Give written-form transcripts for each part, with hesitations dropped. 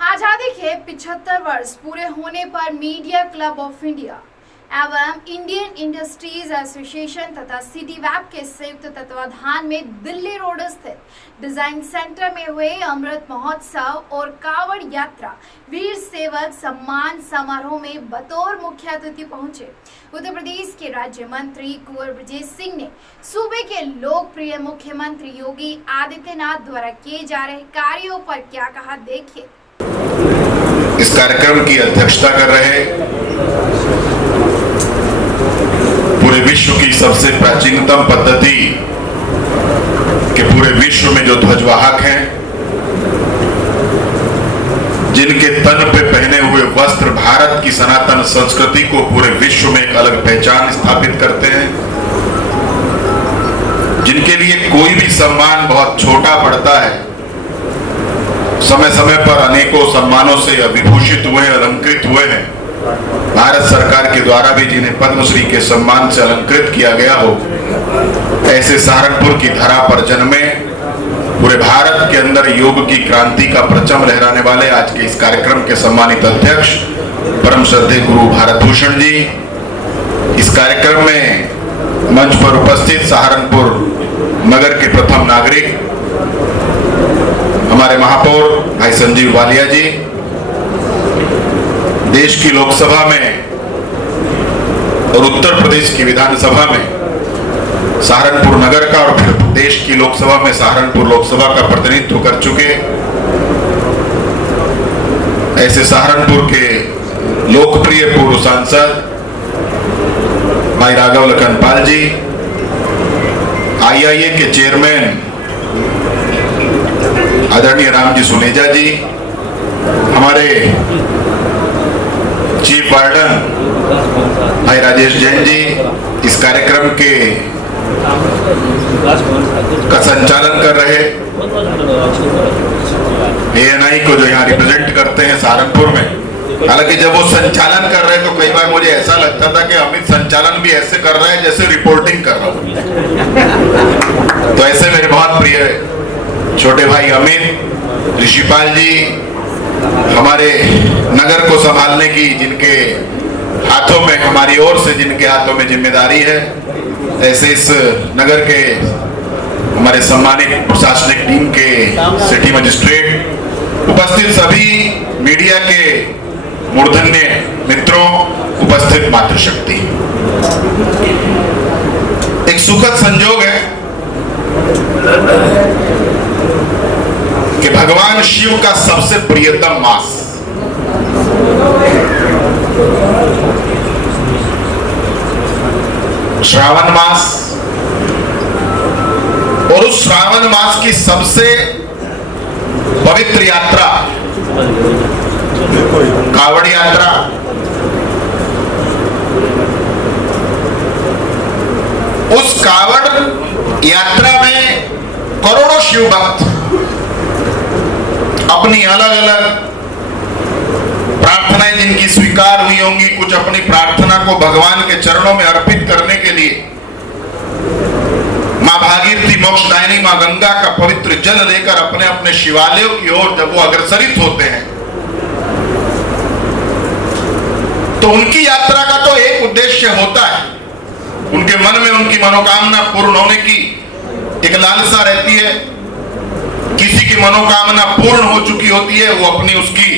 आजादी के 75 वर्ष पूरे होने पर मीडिया क्लब ऑफ इंडिया एवं इंडियन इंडस्ट्रीज एसोसिएशन तथा सिटी वेब के संयुक्त तत्वाधान में दिल्ली रोड स्थित डिजाइन सेंटर में हुए अमृत महोत्सव और कावड़ यात्रा वीर सेवक सम्मान समारोह में बतौर मुख्य अतिथि पहुंचे उत्तर प्रदेश के राज्य मंत्री कुंवर ब्रजेश सिंह ने सूबे के लोकप्रिय मुख्यमंत्री योगी आदित्यनाथ द्वारा किए जा रहे कार्यों पर क्या कहा, देखिए। इस कार्यक्रम की अध्यक्षता कर रहे पूरे विश्व की सबसे प्राचीनतम पद्धति के पूरे विश्व में जो ध्वजवाहक हैं, जिनके तन पे पहने हुए वस्त्र भारत की सनातन संस्कृति को पूरे विश्व में एक अलग पहचान स्थापित करते हैं, जिनके लिए कोई भी सम्मान बहुत छोटा पड़ता है, समय समय पर अनेकों सम्मानों से विभूषित हुए, अलंकृत हुए हैं। भारत सरकार के द्वारा भी जिन्हें पद्मश्री के सम्मान से अलंकृत किया गया हो, ऐसे सहारनपुर की धरा पर जन्मे, पूरे भारत के अंदर योग की क्रांति का परचम लहराने वाले आज के इस कार्यक्रम के सम्मानित अध्यक्ष परम श्रद्धेय गुरु भारत भूषण जी, इस कार्यक्रम में मंच पर उपस्थित सहारनपुर नगर के प्रथम नागरिक हमारे महापौर भाई संजीव वालिया जी, देश की लोकसभा में और उत्तर प्रदेश की विधानसभा में सहारनपुर नगर का और फिर देश की लोकसभा में सहारनपुर लोकसभा का प्रतिनिधित्व कर चुके ऐसे सहारनपुर के लोकप्रिय पूर्व सांसद भाई राघव लखनपाल जी, आईआईए के चेयरमैन आदरणीय रामजी सुनेजा जी, हमारे चीफ वार्डन भाई राजेश जैन जी, इस कार्यक्रम का संचालन कर रहे एएनआई को जो यहाँ रिप्रेजेंट करते हैं सहारनपुर में। हालांकि जब वो संचालन कर रहे तो कई बार मुझे ऐसा लगता था कि अमित संचालन भी ऐसे कर रहा है जैसे रिपोर्टिंग कर रहा हूं। तो ऐसे मेरे बहुत प्रिय छोटे भाई अमित, ऋषिपाल जी, हमारे नगर को संभालने की जिनके हाथों में, हमारी ओर से जिनके हाथों में जिम्मेदारी है, ऐसे इस नगर के हमारे सम्मानित प्रशासनिक टीम के सिटी मजिस्ट्रेट, उपस्थित सभी मीडिया के मूर्धन्य मित्रों, उपस्थित मातृशक्ति, एक सुखद संजोग है कि भगवान शिव का सबसे प्रियतम मास श्रावण मास, और उस श्रावण मास की सबसे पवित्र यात्रा कावड़ यात्रा, उस कावड़ यात्रा में करोड़ों शिव भक्त अपनी अलग अलग प्रार्थनाएं जिनकी स्वीकार हुई होंगी, कुछ अपनी प्रार्थना को भगवान के चरणों में अर्पित करने के लिए मां भागीरथी मोक्षदायिनी मां गंगा का पवित्र जल लेकर अपने अपने शिवालयों की ओर जब वो अग्रसरित होते हैं, तो उनकी यात्रा का तो एक उद्देश्य होता है, उनके मन में उनकी मनोकामना पूर्ण होने की एक लालसा रहती है। किसी की मनोकामना पूर्ण हो चुकी होती है, वो अपनी उसकी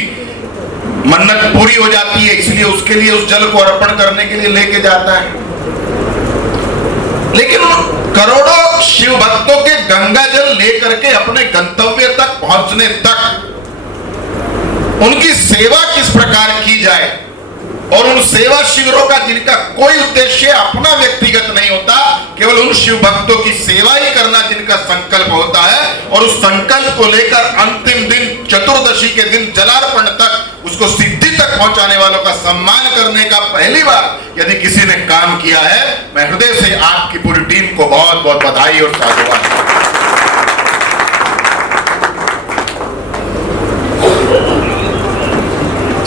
मन्नत पूरी हो जाती है, इसलिए उसके लिए उस जल को अर्पण करने के लिए लेके जाता है। लेकिन करोड़ों शिव भक्तों के गंगा जल लेकर के अपने गंतव्य तक पहुंचने तक उनकी सेवा किस प्रकार की जाए, और उन सेवा शिविरों का जिनका कोई उद्देश्य अपना व्यक्तिगत नहीं होता, केवल उन शिव भक्तों की सेवा ही करना जिनका संकल्प होता है, और उस संकल्प को लेकर अंतिम दिन चतुर्दशी के दिन जलार्पण तक उसको सिद्धि तक पहुंचाने वालों का सम्मान करने का पहली बार यदि किसी ने काम किया है, मैं हृदय से आपकी पूरी टीम को बहुत बहुत बधाई और साधुवाद।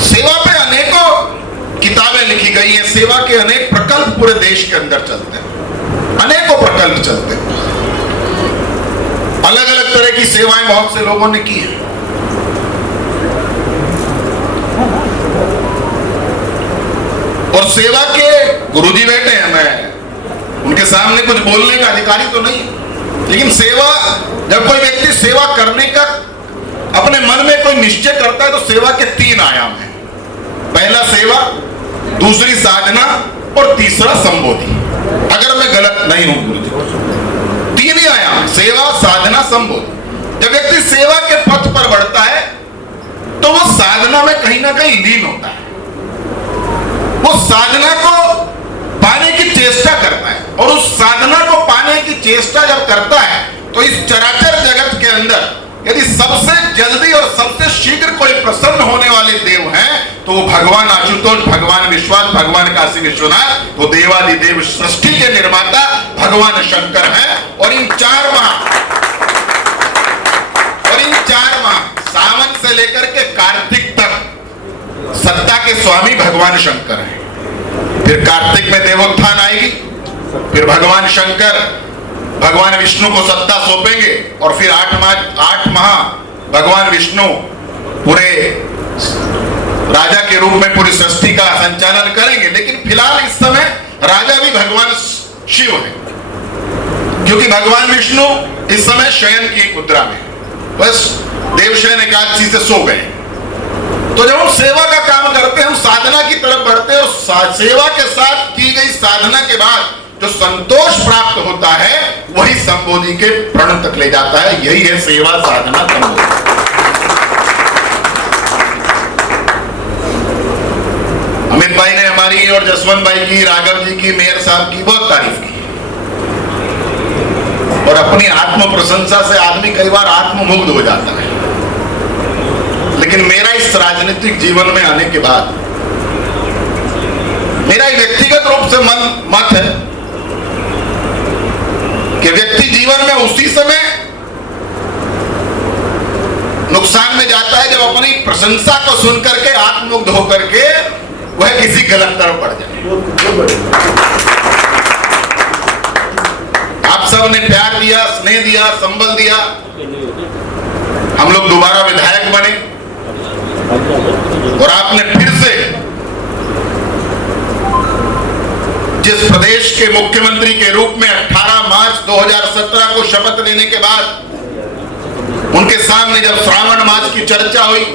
सेवा पे अनेकों किताबें लिखी गई हैं, सेवा के अनेक प्रकल्प पूरे देश के अंदर चलते हैं, अनेकों प्रकल्प चलते हैं, अलग अलग तरह की सेवाएं बहुत से लोगों ने की है। और सेवा के गुरुजी बैठे हैं, मैं उनके सामने कुछ बोलने का अधिकारी तो नहीं, लेकिन सेवा, जब कोई व्यक्ति सेवा करने का अपने मन में कोई निश्चय करता है तो सेवा के 3 आयाम हैं। पहला सेवा, दूसरी साधना और तीसरा संबोधि। अगर मैं गलत नहीं हूं गुरुजी, 3 ही आयाम, सेवा, साधना, संबोधि। जब व्यक्ति सेवा के पथ पर बढ़ता है तो वो साधना में कहीं ना कहीं लीन होता है, वो साधना को पाने की चेष्टा करता है, और उस साधना को पाने की चेष्टा जब करता है तो इस चराचर जगत के अंदर यदि सबसे जल्दी और सबसे शीघ्र कोई प्रसन्न होने वाले देव हैं तो वो भगवान आशुतोष, भगवान विश्वास, भगवान काशी विश्वनाथ, वो देवादिदेव सृष्टि के निर्माता भगवान शंकर हैं। और इन 4 माह सावन से लेकर के कार्तिक तक सत्ता के स्वामी भगवान शंकर हैं। फिर कार्तिक में देवोत्थान आएगी, फिर भगवान शंकर भगवान विष्णु को सत्ता सौंपेंगे, और फिर 8 माह भगवान विष्णु पूरे राजा के रूप में पूरी सृष्टि का संचालन करेंगे। लेकिन फिलहाल इस समय राजा भी भगवान शिव है, क्योंकि भगवान विष्णु इस समय शयन की मुद्रा में, बस देवशयन एकादशी से सो गए। तो जब हम सेवा का काम करते हैं, हम साधना की तरफ बढ़ते हैं, और सेवा के साथ की गई साधना के बाद जो संतोष प्राप्त होता है वही संबोधि के प्रण तक ले जाता है। यही है सेवा, साधना, संबोधि। अमित भाई ने हमारी और जसवंत भाई की, राघव जी की, मेयर साहब की बहुत तारीफ की, और अपनी आत्म प्रशंसा से आदमी कई बार आत्ममुग्ध हो जाता है। लेकिन मेरा इस राजनीतिक जीवन में आने के बाद मेरा व्यक्तिगत रूप से मत है कि व्यक्ति जीवन में उसी समय नुकसान में जाता है जब अपनी प्रशंसा को सुनकर के आत्ममुग्ध होकर के वह किसी गलत तरफ बढ़ जाए। आप सब ने प्यार दिया, स्नेह दिया, संबल दिया, हम लोग दोबारा विधायक बने, और आपने फिर से जिस प्रदेश के मुख्यमंत्री के रूप में 18 मार्च 2017 को शपथ लेने के बाद उनके सामने जब श्रावण मास की चर्चा हुई,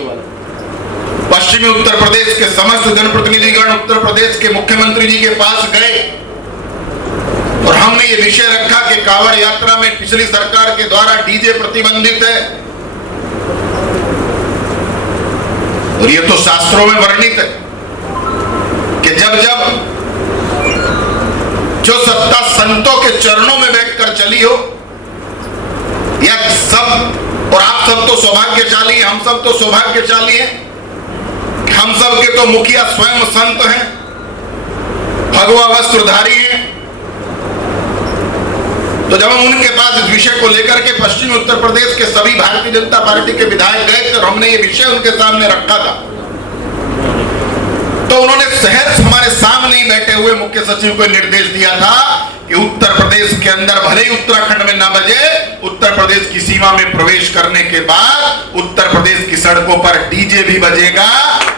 पश्चिमी उत्तर प्रदेश के समस्त जनप्रतिनिधिगण उत्तर प्रदेश के मुख्यमंत्री जी के पास गए, और हमने ये विषय रखा कि कांवड़ यात्रा में पिछली सरकार के द्वारा डीजे प्रतिबंधित है, और ये तो शास्त्रों में वर्णित है कि जब जब जो सत्ता संतों के चरणों में बैठकर चली हो, या सब, और आप सब तो सौभाग्यशाली हैं, हम सब तो सौभाग्यशाली हैं, हम सब के तो मुखिया स्वयं संत हैं, भगवा वस्त्रधारी हैं। तो जब हम उनके पास इस विषय को लेकर के पश्चिमी उत्तर प्रदेश के सभी भारतीय जनता पार्टी के विधायक गए थे, और हमने ये विषय उनके सामने रखा था, तो उन्होंने सहज हमारे सामने ही बैठे हुए मुख्य सचिव को निर्देश दिया था कि उत्तर प्रदेश के अंदर भले ही उत्तराखंड में ना बजे, उत्तर प्रदेश की सीमा में प्रवेश करने के बाद उत्तर प्रदेश की सड़कों पर डीजे भी बजेगा,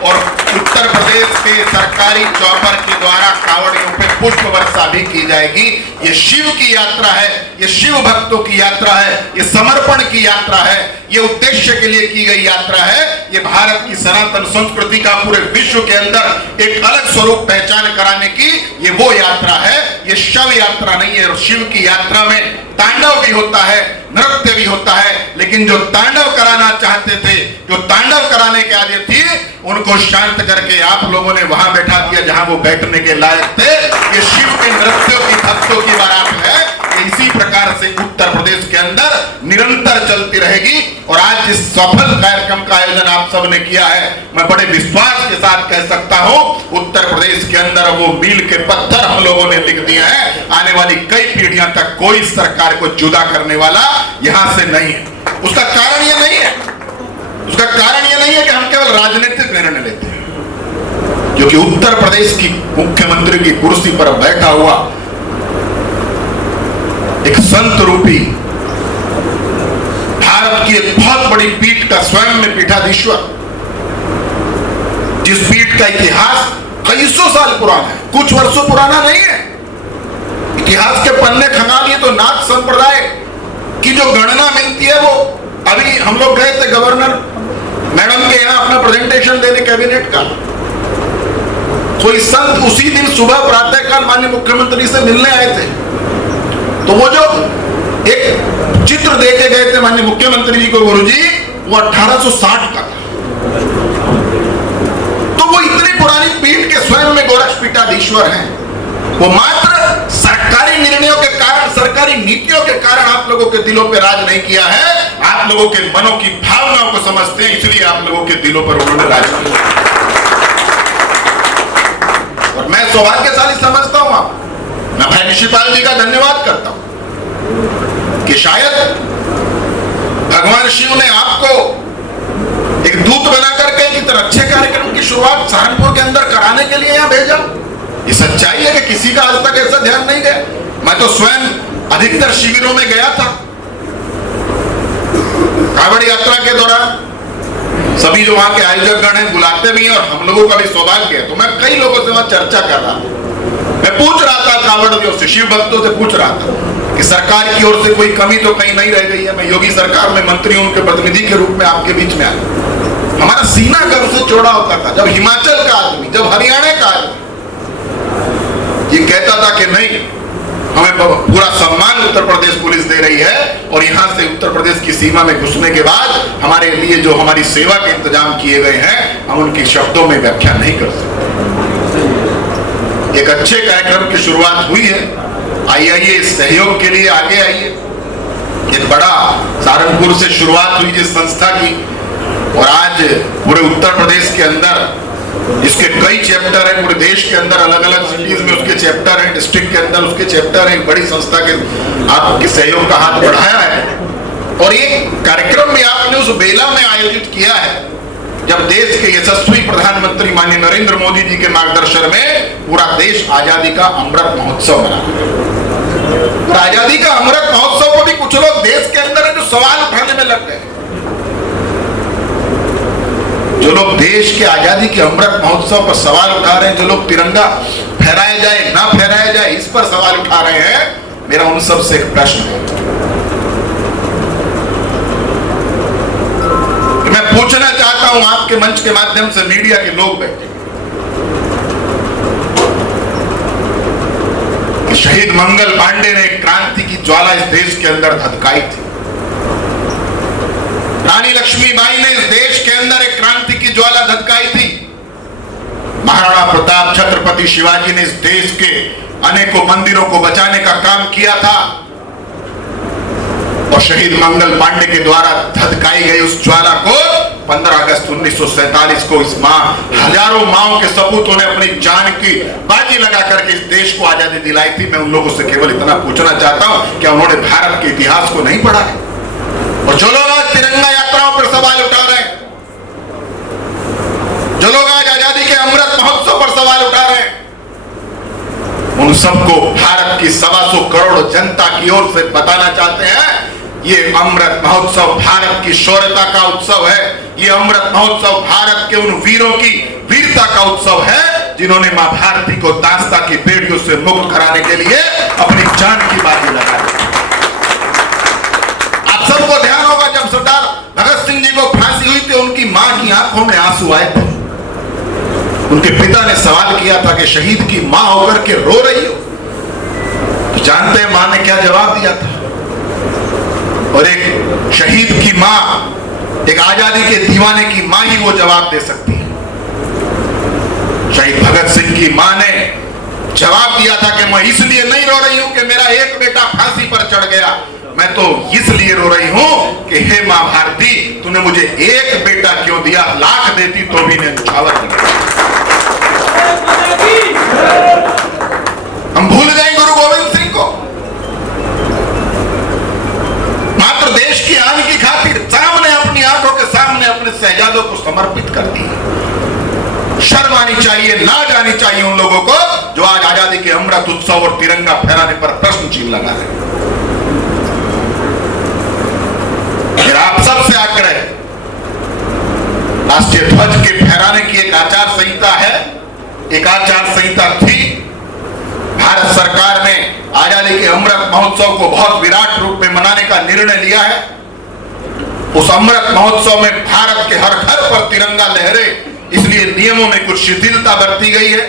और उत्तर प्रदेश के सरकारी चौपर के द्वारा कांवड़ियों पे पुष्प वर्षा भी की जाएगी। ये शिव की यात्रा है, ये शिव भक्तों की यात्रा है, ये समर्पण की यात्रा है, ये उद्देश्य के लिए की गई यात्रा है। ये भारत की सनातन संस्कृति का पूरे विश्व के अंदर एक अलग स्वरूप पहचान कराने की ये वो यात्रा है। ये शव यात्रा नहीं है। और शिव की यात्रा में तांडव भी होता है, नृत्य भी होता है, लेकिन जो तांडव कराना चाहते थे, जो तांडव कराने के आदि थी, उनको शांत करके आप लोगों ने वहां बैठा दिया जहां वो बैठने के लायक थे। ये शिव के नृत्यों की, भक्तों की बारात है। इसी प्रकार से उत्तर प्रदेश के अंदर निरंतर चलती रहेगी। और आज जिस सफल कार्यक्रम का आयोजन आप सब ने किया है, मैं बड़े विश्वास के साथ कह सकता हूं, उत्तर प्रदेश के अंदर वो मील के पत्थर हम लोगों ने लिख दिए हैं। आने वाली कई पीढ़ियां तक कोई सरकार को जुदा करने वाला यहां से नहीं है। उसका कारण ये नहीं है, उसका कारण ये नहीं है कि हम केवल राजनीतिक निर्णय लेते हैं, क्योंकि उत्तर प्रदेश की मुख्यमंत्री की कुर्सी पर बैठा हुआ एक संत रूपी भारत की एक बहुत बड़ी पीठ का स्वयं में पीठाधीश्वर, जिस पीठ का इतिहास कई सौ साल पुराना है, कुछ वर्षों पुराना नहीं है। इतिहास के पन्ने खंगालिए तो नाथ संप्रदाय की जो गणना मिलती है, वो अभी हम लोग गए थे गवर्नर मैडम के यहाँ अपना प्रेजेंटेशन देने कैबिनेट का, कोई संत उसी दिन सुबह प्रातःकाल माननीय मुख्यमंत्री से मिलने आए थे। तो वो जो एक चित्र देके गए थे माननीय मुख्यमंत्री जी को गुरुजी, वो 1860 का था। तो वो इतनी पुरानी पीठ के स्वयं में गोरक्षपीठाधीश्वर हैं। वो मात्र सरकारी निर्णयों के कारण, सरकारी नीतियों के कारण आप लोगों के दिलों पे राज नहीं किया है, आप लोगों के मनों की भावनाओं को समझते हैं, इसलिए आप लोगों के दिलों पर उन्होंने राज किया। और मैं सौभाग्यशाली समझता हूं, मैं भाई ऋषिपाल जी का धन्यवाद करता हूं कि शायद भगवान शिव ने आपको एक दूत बना करके एक अच्छे कार्यक्रम की शुरुआत सहारनपुर के अंदर कराने के लिए यहां भेजा। ये सच्चाई है कि किसी का आज तक ऐसा ध्यान नहीं गया। मैं तो स्वयं अधिकतर शिविरों में गया था। कांवड़ यात्रा के दौरान सभी जो वहां के आयोजक गण हैं बुलाते भी हैं, और हम लोगों का भी सौभाग्य है। तो मैं कई लोगों से वहां चर्चा कर रहा था, मैं पूछ रहा था कांवड़ियों से, शिव भक्तों से पूछ रहा था कि सरकार की ओर से कोई कमी तो कहीं नहीं रह गई है। मैं योगी सरकार में मंत्री हूं, उनके प्रतिनिधि के रूप में आपके बीच में आया। हमारा सीना गर्व से चौड़ा होता था जब हिमाचल का आदमी, जब हरियाणा का आदमी ये कहता था कि नहीं, हमें पूरा सम्मान उत्तर प्रदेश पुलिस दे रही है, और यहां से उत्तर प्रदेश की सीमा में घुसने के बाद हमारे लिए जो हमारी सेवा के इंतजाम किए गए हैं, हम उनकी शब्दों में व्याख्या नहीं कर सकते। एक अच्छे कार्यक्रम की शुरुआत हुई है। आइए सहयोग के लिए आगे आइए। एक बड़ा सहारनपुर से शुरुआत हुई जिस संस्था की, और आज पूरे उत्तर प्रदेश के अंदर इसके कई चैप्टर हैं, पूरे देश के अंदर अलग अलग सिटीज में उसके चैप्टर हैं, डिस्ट्रिक्ट के अंदर उसके चैप्टर हैं। बड़ी संस्था के आपके सहयोग का हाथ बढ़ाया है। और एक कार्यक्रम भी आपने उस बेला में आयोजित किया है जब देश के यशस्वी प्रधानमंत्री माननीय नरेंद्र मोदी जी के मार्गदर्शन में पूरा देश आजादी का अमृत महोत्सव मना। और आजादी का अमृत महोत्सव को भी कुछ लोग देश के अंदर है जो सवाल उठाने में लग गए। जो लोग देश के आजादी के अमृत महोत्सव पर सवाल उठा रहे हैं, जो लोग तिरंगा फहराया जाए ना फहराया जाए इस पर सवाल उठा रहे हैं, मेरा उन सब से एक प्रश्न है कि मैं पूछना चाहता हूं आपके मंच के माध्यम से, मीडिया के लोग बैठे कि शहीद मंगल पांडे ने क्रांति की ज्वाला इस देश के अंदर धधकाई थी। रानी लक्ष्मीबाई ने इस देश के अंदर एक क्रांति की ज्वाला धधकाई थी। महाराणा प्रताप, छत्रपति शिवाजी ने इस देश के अनेकों मंदिरों को बचाने का काम किया था, और शहीद मंगल पांडे के द्वारा धधकाई गई उस ज्वाला को 15 अगस्त 1947 को इस मां, हजारों माओं के सपूतों ने अपनी जान की बाजी लगा करके इस देश को आजादी दिलाई थी। मैं उन लोगों से केवल इतना पूछना चाहता हूं, क्या उन्होंने भारत के इतिहास को नहीं पढ़ा है? और जो लोग आज तिरंगा यात्राओं पर सवाल उठा रहे हैं, जो लोग आज आजादी के अमृत महोत्सव पर सवाल उठा रहे हैं, उन सबको भारत की 125 करोड़ जनता की ओर से बताना चाहते हैं, ये अमृत महोत्सव भारत की शौर्यता का उत्सव है। ये अमृत महोत्सव भारत के उन वीरों की वीरता का उत्सव है जिन्होंने मां भारती को दास्ता की बेड़ियों से मुक्त कराने के लिए अपनी जान की बाजी लगा दी। आप सबको ध्यान होगा जब सरदार भगत सिंह जी को फांसी हुई थी, उनकी मां की आंखों में आंसू आए थे। उनके पिता ने सवाल किया था कि शहीद की मां होकर के रो रही हो? तो जानते हैं मां ने क्या जवाब दिया था? और एक शहीद की मां, एक आजादी के दीवाने की मां ही वो जवाब दे सकती है। शहीद भगत सिंह की मां ने जवाब दिया था कि मैं इसलिए नहीं रो रही हूं कि मेरा एक बेटा फांसी पर चढ़ गया, मैं तो इसलिए रो रही हूं कि हे मां भारती, तूने मुझे एक बेटा क्यों दिया, लाख देती तो भी न्यौछावर नहीं। हम भूल गए गुरु गोविंद सिंह को। मात्र देश की आन की खातिर सामने अपनी आंखों के सामने अपने शहजादों को समर्पित कर दी। शर्म आनी चाहिए, लाज आनी चाहिए उन लोगों को जो आज आजादी के अमृत उत्सव और तिरंगा फहराने पर प्रश्न चिन्ह लगा रहे हैं। आप सबसे आग्रह, राष्ट्रीय ध्वज के फहराने की एक आचार संहिता है, एक आचार संहिता थी। भारत सरकार ने आजादी के अमृत महोत्सव को बहुत विराट रूप में मनाने का निर्णय लिया है। उस अमृत महोत्सव में भारत के हर घर पर तिरंगा लहरे, इसलिए नियमों में कुछ शिथिलता बरती गई है।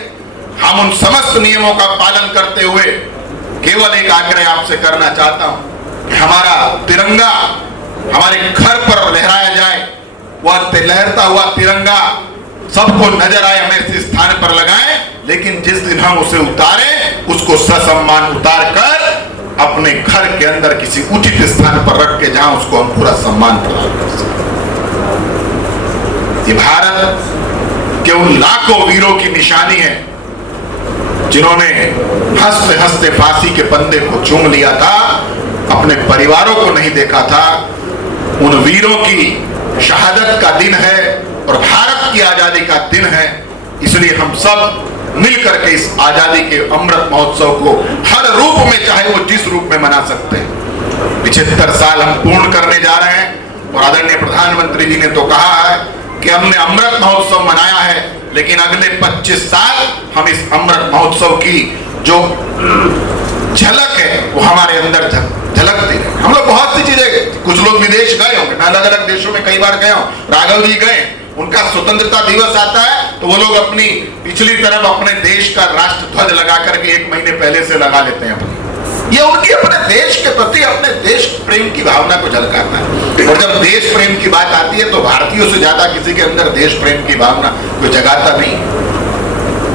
हम उन समस्त नियमों का पालन करते हुए केवल एक आग्रह आपसे करना चाहता हूं कि हमारा तिरंगा हमारे घर पर लहराया जाए। वह लहरता हुआ तिरंगा सबको नजर आए, हमें इस स्थान पर लगाएं, लेकिन जिस दिन हम उसे उतारें उसको ससम्मान उतार कर अपने घर के अंदर किसी उचित स्थान पर रख के जहां उसको हम पूरा सम्मान प्रदान कर सकें। ये भारत के उन लाखों वीरों की निशानी है जिन्होंने हंसते हंसते फांसी के फंदे को चूम लिया था, अपने परिवारों को नहीं देखा था। उन वीरों की शहादत का दिन है और भारत की आजादी का दिन है। इसलिए हम सब मिलकर के इस आजादी के अमृत महोत्सव को हर रूप में, चाहे वो जिस रूप में मना सकते हैं। 75 साल हम पूर्ण करने जा रहे हैं और आदरणीय प्रधानमंत्री जी ने तो कहा है कि हमने अमृत महोत्सव मनाया है, लेकिन अगले 25 साल हम इस अमृत महोत्सव की जो झलक है वो हमारे अंदर झलकती है। हम लोग बहुत सी चीजें, कुछ लोग विदेश गए होंगे, मैं अलग अलग देशों में कई बार गया हूं। राघव जी गए, उनका स्वतंत्रता दिवस आता है तो वो लोग अपनी पिछली तरफ अपने देश का राष्ट्र ध्वज लगा करके 1 महीने पहले से लगा लेते हैं अपने। ये उनकी अपने देश के प्रति, अपने देश प्रेम की भावना को झलकाता है। और जब देश प्रेम की बात आती है तो भारतीयों से ज्यादा किसी के अंदर देश प्रेम की भावना कोई जगाता नहीं।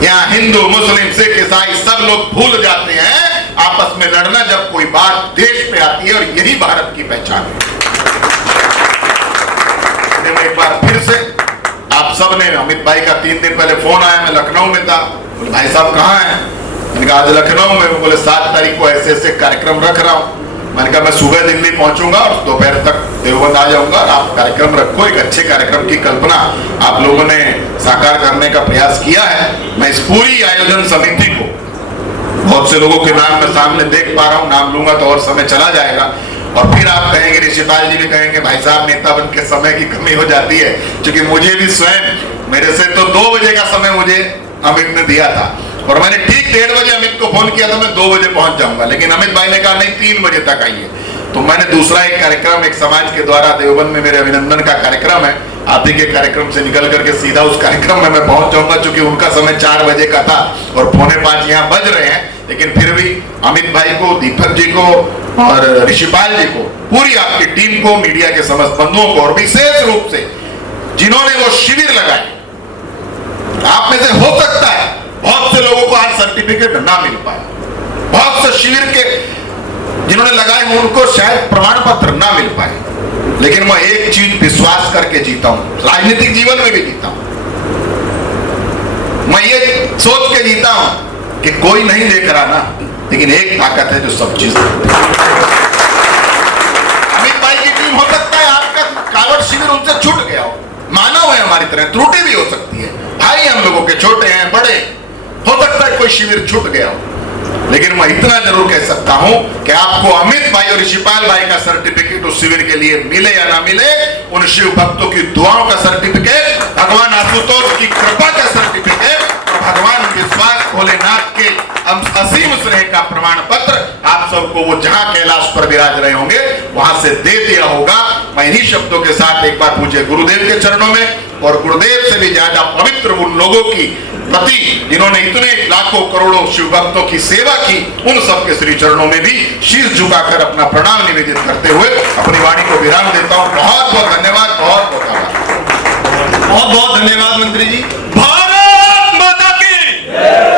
यहाँ हिंदू, मुस्लिम, सिख, ईसाई सब लोग भूल जाते हैं आपस में लड़ना जब कोई बात देश पे आती है, और यही भारत की पहचान है। एक बार फिर से आप सब ने, अमित भाई का 3 दिन पहले फोन आया, मैं लखनऊ में था, भाई साहब कहाँ हैं? मैंने कहा आज लखनऊ में। बोले 7 तारीख को ऐसे ऐसे कार्यक्रम रख रहा हूँ। मैंने कहा मैं सुबह दिल्ली पहुंचूंगा और दोपहर तक देवबंद आ जाऊंगा, आप कार्यक्रम रखो। एक अच्छे कार्यक्रम की कल्पना आप लोगों ने साकार करने का प्रयास किया है। मैं इस पूरी आयोजन समिति को, बहुत से लोगों के नाम मैं सामने देख पा रहा हूँ, नाम लूंगा तो और समय चला जाएगा और फिर आप कहेंगे, ऋषिपाल जी भी कहेंगे भाई साहब नेता बन के समय की कमी हो जाती है। क्योंकि मुझे भी स्वयं, मेरे से तो 2 बजे का समय मुझे अमित ने दिया था और मैंने ठीक 1:30 बजे अमित को फोन किया था मैं 2 बजे पहुंच जाऊंगा, लेकिन अमित भाई ने कहा नहीं 3 बजे तक आइए। तो मैंने दूसरा एक कार्यक्रम, एक समाज के द्वारा देवबंद में मेरे अभिनंदन का कार्यक्रम है, आप ही के कार्यक्रम से निकल करके सीधा उस कार्यक्रम में मैं पहुंच जाऊंगा, क्योंकि उनका समय 4 बजे का था और 4:45 यहाँ बज रहे हैं। लेकिन फिर भी अमित भाई को, दीपक जी को और ऋषिपाल जी को, पूरी आपकी टीम को, मीडिया के समस्त बंधुओं को, और विशेष रूप से जिन्होंने वो शिविर लगाए, आप में से हो सकता है बहुत से लोगों को आज सर्टिफिकेट ना मिल पाए, बहुत से शिविर के जिन्होंने लगाए उनको शायद प्रमाण पत्र ना मिल पाए, लेकिन मैं एक चीज विश्वास करके जीता हूं, राजनीतिक जीवन में भी जीता हूं। मैं ये सोच के जीता हूं कि कोई नहीं देख रहा ना, लेकिन एक ताकत है जो सब चीज देखती है। अमित भाई की टीम, हो सकता है आपका कावड़ शिविर उनसे छूट गया हो, मानव है हमारी तरह, त्रुटि भी हो सकती है, भाई हम लोगों के, छोटे हैं बड़े, हो सकता है कोई शिविर छूट गया हो, लेकिन मैं इतना जरूर कह सकता हूं कि आपको अमित भाई और ऋषिपाल भाई का सर्टिफिकेट उस शिविर के लिए मिले या ना मिले, उन शिव भक्तों की दुआओं का सर्टिफिकेट, भगवान आशुतोष की कृपा का सर्टिफिकेट और भगवान विश्वास भोलेनाथ के असीम स्नेह का प्रमाण पत्र आप सबको वो जहां कैलाश पर विराज रहे होंगे वहां से दे दिया होगा। मैं इन्हीं शब्दों के साथ एक बार पूछे गुरुदेव के चरणों में, और गुरुदेव से भी ज्यादा पवित्र उन लोगों की प्रति जिन्होंने इतने लाखों करोड़ों शिव भक्तों की सेवा की, उन सबके श्री चरणों में भी शीश झुकाकर अपना प्रणाम निवेदित करते हुए अपनी वाणी को विराम देता हूं। बहुत बहुत धन्यवाद, बहुत बहुत आभार। बहुत बहुत धन्यवाद मंत्री जी।